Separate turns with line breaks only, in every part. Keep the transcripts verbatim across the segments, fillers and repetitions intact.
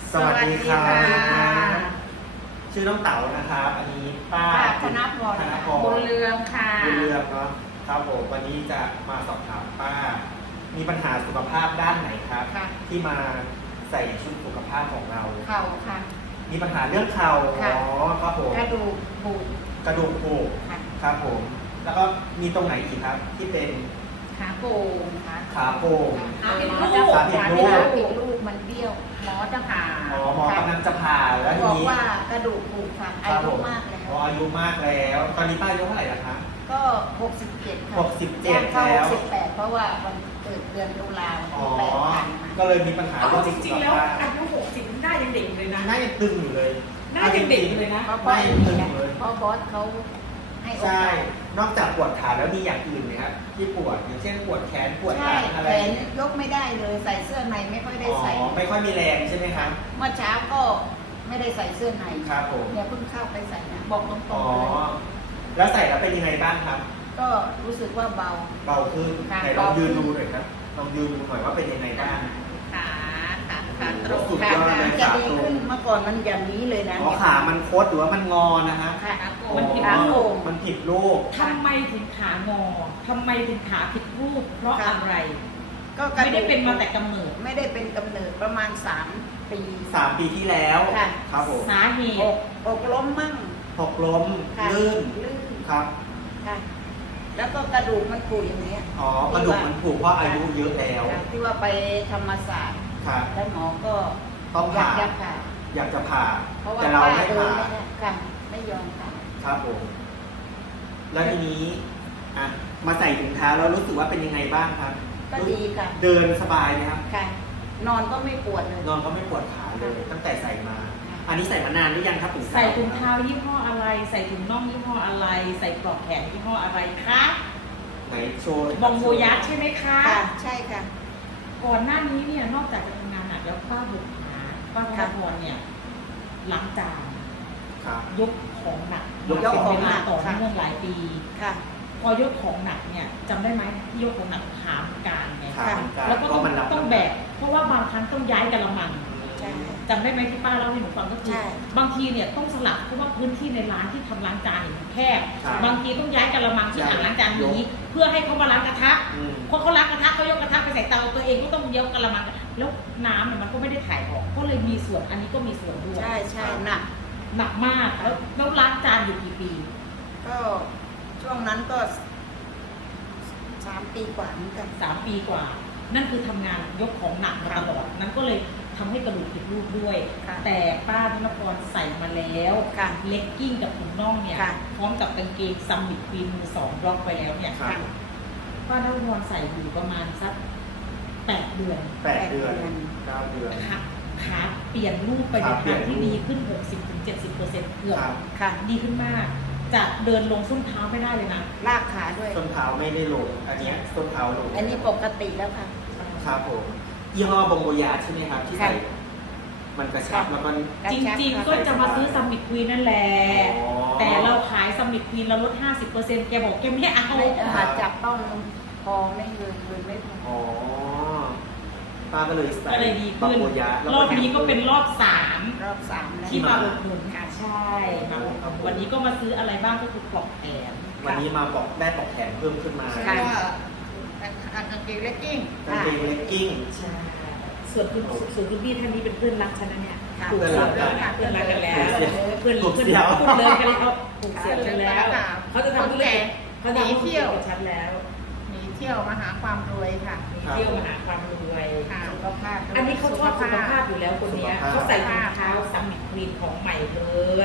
สวัสดีครั
สวัสดี
บ
ค่ะ
ชื่อน้องเต๋านะครับ อันนี้ป้า
ป้าธนพร
ธนพร
บุญเรืองค่ะ
บุญเรืองเนาะครับผมวันนี้จะมาสอบถามป้า มีปัญหาสุขภาพด้านไหนครับ
ค่ะ
ที่มาใส่ชุดสุขภาพของเรา
เข่าค่ะ
มีปัญหาเรื่องเข่า
ค่ะ
อ๋อครับผม
กระดูกบูด
กระดูกโผล่
ค่ะ
ครับผม แล้วก็มีตรงไหนอีกครับ ที่เป็น
ขาโป่งค่ะ
ขาโป่ง
ขาผิด
ขา
ลูก
ผิดรูป
ขาผิดลูกมันเบี้ยว หมอจะผ่า
อ๋อหมอกำลังจะผ่าแล้วที
บอก
นี้
ว่ากระดูกบูดค่ะ
ค
อา
รับ
ยุ
ผม
มากแล้ว
อ๋ออายุมากแล้ว ตอนนี้ป้าอายุเท่าไหร่แล้วคะ
ก็หกสิบเจ็ดค่ะ
หกสิบเจ็ด
ย่างเข้า
แล้ว
หกสิบแปดเพราะว่าวันเกิดเดือนตุลาวัน
อ๋อ
ที่แปดผ่านมา
ก็เลยมีปัญหา
เอา
เรื่อง
จ
สุข
ริงๆ แล้ว
ภาพ
อายุหกสิบหน้ายังเด็กอยู่เลยนะ
หน้ายังตึงอยู่เลย
หน้ายังเด็กอยู่เลยนะ
เพราะ
ไม่
ว่า
ตึง
เนี่ย
เลย
เพราะบอสเขาให้โอ
ใช่
กาส
นอกจากปวดขาแล้วมีอย่างอื่นไหมครับที่ปวดอย่างเช่นปวดแขนปวด
ใช่
ขาอะไร
แขนยกไม่ได้เลยใส่เสื้อในไม่ค่อยได้
อ๋อ
ใส่
ไม่ค่อยมีแรงใช่ไหมครับ
เมื่อเช้าก็ไม่ได้ใส่เสื้อใน
ครับผม
เนี่ยเพิ่งเข้าไปใส่นะบอกตร
อ๋อง
ๆเลย
แล้วใส่แล้วเป็นยังไงบ้างครับ
ก็รู้สึกว่าเบา
เบาขึ้น
ค่ะ
ไหนลอง
เบาขึ้
ยื
น
นดูหน่อยครับลองยืนดูหน่อยว่าเป็นยังไงบ้าง
ขาขาขาตรง
สุด
ขาย
อดเลย
จะ
ขา
ดี
ตรง
ขึ้นเมื่อก่อนมันอย่างนี้เลยนะ
อ๋อขามันคดหรือว่ามันงอนะฮะ
ขา
มันผิด
ขา
รู
โป่
ป
ง
มันผิดรูป
ทำไมถึงขางอทำไมถึงขาผิดรูป เพราะ
ค่ะ
อะไร
ก็กระ
ไม่ได้เป็นมาแต่กำเนิด
ไม่ได้เป็นกำเนิดประมาณสามปี
สามปีที่แล้ว
ค่ะ
ครับผม
สาเห
อ
ตุ
กอกล้มมั่ง
หกล้ม
ค่ะ
ลื่น
ลื่น
ครับ
ค่ะแล้วก็กระดูกมันปูอย่างเงี้ย
อ๋อกระดูกมันผูกเพราะอายุเยอะแล้ว
ค่ะที่ว่าไปธรรมศาสตร์
ครับ
แล้วหมอก็
ต้อง
อยา
ผ่าก
จะผ่า
อยากจะผ่า
เพราะว่า
แต่เรา
ป้า
ไม่
เดิน
ผ่า
ไม่ได้ค่ะไม่ยอมผ่า
ครับผม แล้วทีนี้อ่ะมาใส่ถุงเท้าแล้วรู้สึกว่าเป็นยังไงบ้างครับ
ก็ดีค่ะ
เดินสบายไหมครับ
ค่ะ นอนก็ไม่ปวดเลย
นอนก็ไม่ปวดขาเลย
ค่ะ
ตั้งแต่ใส่มา
ค่ะ
อันนี้ใส่มานานหรือยังครับถุงเท้า
ใส่ถุงเท้ายี่ห้ออะไร ใส่ถุงน่องยี่ห้ออะไร ใส่ปลอกแขนยี่ห้ออะไรคะ
ไหนโชว์
บองโบยัสใช่ไหมคะ
ค่ะใช่ค่ะ
ก่อนหน้านี้เนี่ยนอกจากจะทำงานหนักแล้วป้าบุกหาป้าธนพรเนี่ยล้างจาน
ครับ
ยกของหนัก
ยก
เป็น
ของ
เว
หนั
ลาก ต่อ
ค่ะ
เนื่องหลายปี
ค่ะ
พอยกของหนักเนี่ยจำได้ไหมที่ยกของหนักขามกลารไง
ขาเหมือนกัน
แล้วก็
เพ
ต้อง
ราะมันรับ
ต้องแบกเพราะว่าบางครั้งต้องย้ายกระมัง
ใช่
จำได้ไหมที่ป้าเล่าให้หนูฟังก็คือ
ใช่
บางทีเนี่ยต้องสลับเพราะว่าพื้นที่ในร้านที่ทำล้างจานเนี่ยมันแคบ
ครับ
บางทีต้องย้ายกระมังที่
ใช่
อ่างล้างจาน
ยก
นี้ เพื่อให้เขามาล้างกระทะ
อืม
พอเขาล้างกระทะเขายกกระทะไปใส่เตาตัวเองก็ต้องยกกระมังแล้วน้ำเนี่ยมันก็ไม่ได้ถ่ายออกก็เลยมีส่วนอันนี้ก็มีส่วนด้วย
ใช่ใช่หนัก
หนักมากแล้วแล้วล้างจานอยู่กี่ปี
ก็ช่วงนั้นก็สามปีกว่าเหมือนกัน
สามปีกว่า นั่นคือทำงานยกของหนักมาตลอด นั่นก็เลยทำให้กระดูกผิดรูปด้วย
ค่ะ
แต่ป้าธนพรใส่มาแล้ว
ค่ะ
เลกกิ้งกับถุงน่องเนี่ย
ค่ะ
พร้อมกับกางเกงซัมมิตควีนมือสองบล็อกไปแล้วเนี่ย
ครับ
ป้าธนพรใส่อยู่ประมาณสักแปดเดือน
แปดเดือน
แปดเดือน
เก้าเดือน
ขาขาเปลี่ยนรูปไปใน
ขาเปลี่
ทาย
น
งที่
รูป
ดีขึ้น หกสิบถึงเจ็ดสิบเปอร์เซ็นต์ เกือบ
ครับ
ค่ะ
ดีขึ้นมาก จะเดินลงส้นเท้าไม่ได้เลยนะ
ลากขาด้วย
ส้นเท้าไม่ได้ลง อันเนี้ยส้นเท้าลง
อันนี้ปกติแล้วค่ะ
ครับผมยี่ห้อบองโบยาใช่ไหมครับที่ใส่
ค่ะ
มันกระชับแล้วมัน
จริงๆ ก็จะมาซื้อซัมมิตควีนนั่นแหละ
อ๋อ
แต่เราขายซัมมิตควีนเราลด ห้าสิบเปอร์เซ็นต์ แกบอกแกไม่เอา
ไม่หาจับต้องพอไม่เงินเงินไม่พอ
อ๋อป้าก็เลยใส่
ก็เลยดี
บอง
ขึ้น
โบยาร
อบนี้ก็เป็นรอบสาม
รอบสามแล้ว
ที่มาอุดหนุนค่ะใช่มาอุดหนุนวันนี้ก็มาซื้ออะไรบ้างก็คือปลอกแขน
วันนี้มาบอกได้ปลอกแขนเพิ่มขึ้นมา
ค่ะ
กางเกงเลกกิ้ง
กางเกงเลกกิ้ง
ใช่ส่วนคุณส่วนคุณพี่ท่านนี้เป็นเพื่อนรักฉันนะเนี่ย
ค่ะ
ถูก
เพื่อนรักกัน
เพื่อนรักกันแล้ว
เพื่อนเสีย
เพื่อน
ถูก
เพื่อน
เสีย
พูดเลยกันแล้วถูกเสียกันแล้วเขาจะทำธุรกิจเขาจะทำธุรกิจกับฉันแล้ว
หนีเที่ยวมาหาความรวยค่ะ
มีเที่ยวมาหาความรวย
ค่ะ
สุขภาพ
อันนี้เขาชอบสุขภาพอยู่แล้วคนเนี้ย
สุขภาพ
เขาใส่ถุงเท้าซัมมิตควีนของใหม่เลย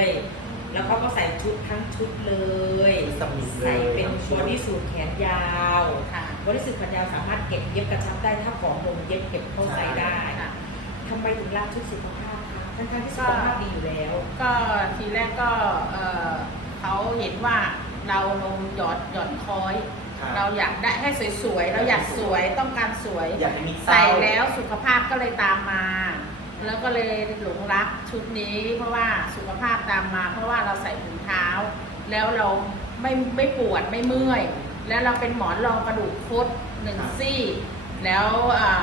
แล้วเขาก็ใส่ชุดทั้งชุดเลย
สมิธเลย
ใส่เป็นบอดี้สูทแขนยาว
ค่ะ
บอดี้สูทแขนยาวสามารถเก็บเย็บกระชับได้ถ้าของลงเย็บเก็บเข้าใส่ได้
ค่ะ
ทำไมถึงรักชุดสุขภาพคะทั้งๆที่สุขภาพดีอยู่แล้ว
ก็ทีแรกก็เอ่อเขาเห็นว่าเราลงหยอดหย่อนคอย
ครับ
เราอยากได้ให้สวยๆ เราอยากสวยต้องการสวย
อยากให้มีเศ
ใส่
ร้า
แล้วสุขภาพก็เลยตามมา แล้วก็เลยหลงรักชุดนี้ เพราะว่าสุขภาพตามมา เพราะว่าเราใส่ถุงเท้า แล้วเราไม่ไม่ปวดไม่เมื่อย แล้วเราเป็นหมอนรองกระดูกคดหนึ่งซี่ แล้วอ่า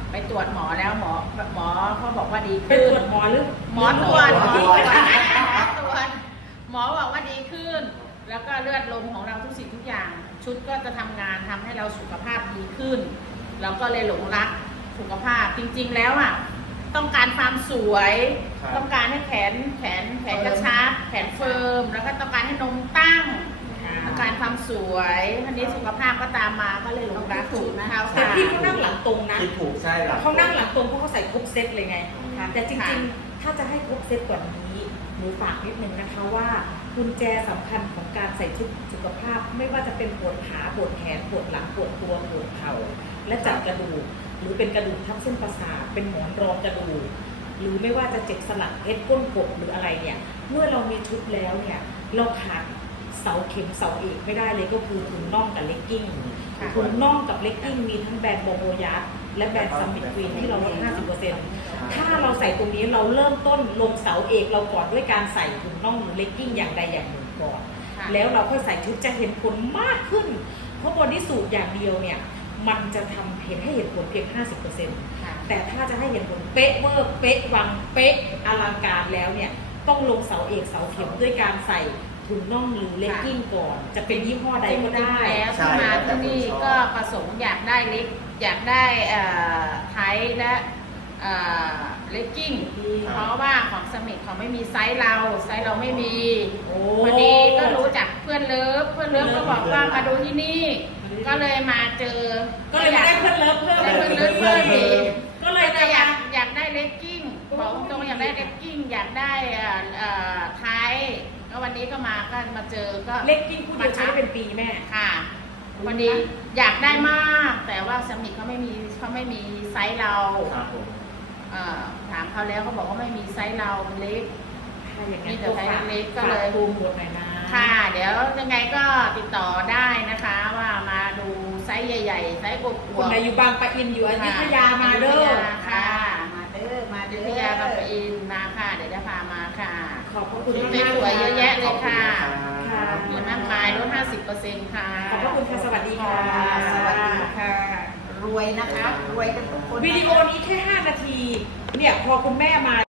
ไปตรวจหมอแล้วหมอหมอเขาบอกว่าดี
เป็น
ขึ้น
ตรวจหมอหรือ
หมอตรวจ
ห
ห
ม
ม
อ
อ
ต
ต
ร
ร
ว
ว
จ
จหมอตรวจหมอบอกว่าดีขึ้น แล้วก็เลือดลมของเราทุกสิ่งทุกอย่าง ชุดก็จะทำงานทำให้เราสุขภาพดีขึ้น แล้วก็เลยหลงรักสุขภาพจริงๆแล้วอ่ะต้องการความสวย
ครับ
ต้องการให้แขนแขนแขนกระชับแขนเฟิร์มแล้วก็ต้องการให้นมตั้ง ต้องการความสวยทีนี้สุขภาพก็ตามมาก็เลยหลงรักชุดเท้า
แต่
ขา
พี่เขานั่งหลังตรงนะ
คิดถูกใช่หลัง
เขานั่งหลังตรงเพราะเขาใส่ครบเซตเลยไง
ค่ะ
แต่จริงๆ ถ้าจะให้ครบเซตกว่านี้หนูฝากนิดนึงนะคะว่ากุญแจสำคัญของการใส่ชุดสุขภาพ ไม่ว่าจะเป็นปวดขาปวดแขนปวดหลังปวดตัวปวดเข่าและจัดกระดูกหรือเป็นกระดูกทับเส้นประสาทเป็นหมอนรองกระดูกหรือไม่ว่าจะเจ็บสลักเพชรก้นกบหรืออะไรเนี่ยเมื่อเรามีชุดแล้วเนี่ยเราขาดเสาเข็มเสาเอกไม่ได้เลยก็คือถุงน่องกับเลกกิ้ง
ค่ะ
ถุงน่องกับเลกกิ้งมีทั้งแบรนด์โบโบยัสและแบรนด์ซัมมิตควีนที่เราลด ห้าสิบเปอร์เซ็นต์ ถ้าเราใส่ตรงนี้เราเริ่มต้นลงเสาเอกเราก่อนด้วยการใส่ถุงน่องหรือเลกกิ้งอย่างใดอย่างหนึ่งก่อน
ค่ะ
แล้วเราค่อยใส่ชุดจะเห็นผลมากขึ้น เพราะบอดี้สูทอย่างเดียวเนี่ยมันจะทำเห็นให้เห็นผลเพียง ห้าสิบเปอร์เซ็นต์
ค่ะ
แต่ถ้าจะให้เห็นผลเป๊ะเวอร์เป๊ะวังเป๊ะอลังการแล้วเนี่ยต้องลงเสาเอกเสาเข็มด้วยการใส่ถุงน่องหรือเลกกิ้งก่อน จะเป็นยี่ห้อใดก็ได้
แล้ว
ใช่
ที่มาที่นี่
แล้วแต่คนชอบ
ก็ประสงค์อยากได้เล็กอยากได้เอ่อไทท์และเอ่อเลกกิ้ง
ครับ
เพราะว่าของสมิธเขาไม่มีไซส์เราไซส์เราไม่มี
โอ้
พอดีก็รู้จักเพื่อนเลิฟเพื่อนเลิฟก็บอกว่ามาดูที่นี่ ก็เลยมาเจอ
ก็เลยไม่ได้เพื่อนเลิฟเพิ่ม
ได้เพื่อนเลิฟเพิ่มอีก
ก็เล
ก็
ย
เลย
จะ
อยาก
มา
อยากได้เลกกิ้งบอกตรงๆอยากได้เลกกิ้งอยากได้เอ่อเอ่อไทท์ก็วันนี้ก็มาก็มาเจอก็
เลกกิ้งคู่เดียวใช้ได้เป็นปีแม่
ค่ะวันนี้อยากได้มาก แต่ว่าสมิธเขาไม่มีเขาไม่มีไซส์เรา
ครับผม
เอ่อถามเขาแล้วเขาบอกว่าไม่มีไซส์เรามันเล็ก
ถ้าอย่างนั้น
มีแต่
ก็
ไทย
ฝาก
เล็กก็เลย
ฝาโปรโมทหน่อยนะ
ค่ะ เดี๋ยวยังไงก็ติดต่อได้นะคะว่ามาดูไซส์ใหญ่ๆไซส์กบ
คนไหนอยู่บางปะอินอยู่อยุธยามาเด้อ
ค่ะ
มาเด้อมา
อ
เด้
ยุ
อ
ธยาบางปะอินมาค่ะ เดี๋ยวจะพามาค่ะ
ขอบพระคุณ
ชุด
มากๆ
สวยๆเยอะแยะเลยค่ะ
ค่ะ
มีมากมายลด ห้าสิบเปอร์เซ็นต์ ค่ะ
ขอบพระคุณค่ะสวัสดีค่ะ
สวัสดีค่ะ รวยนะคะ รวยกันทุกคนนะคะ
วิดีโอนี้แค่ ห้า นาที เนี่ยพอคุณแม่มา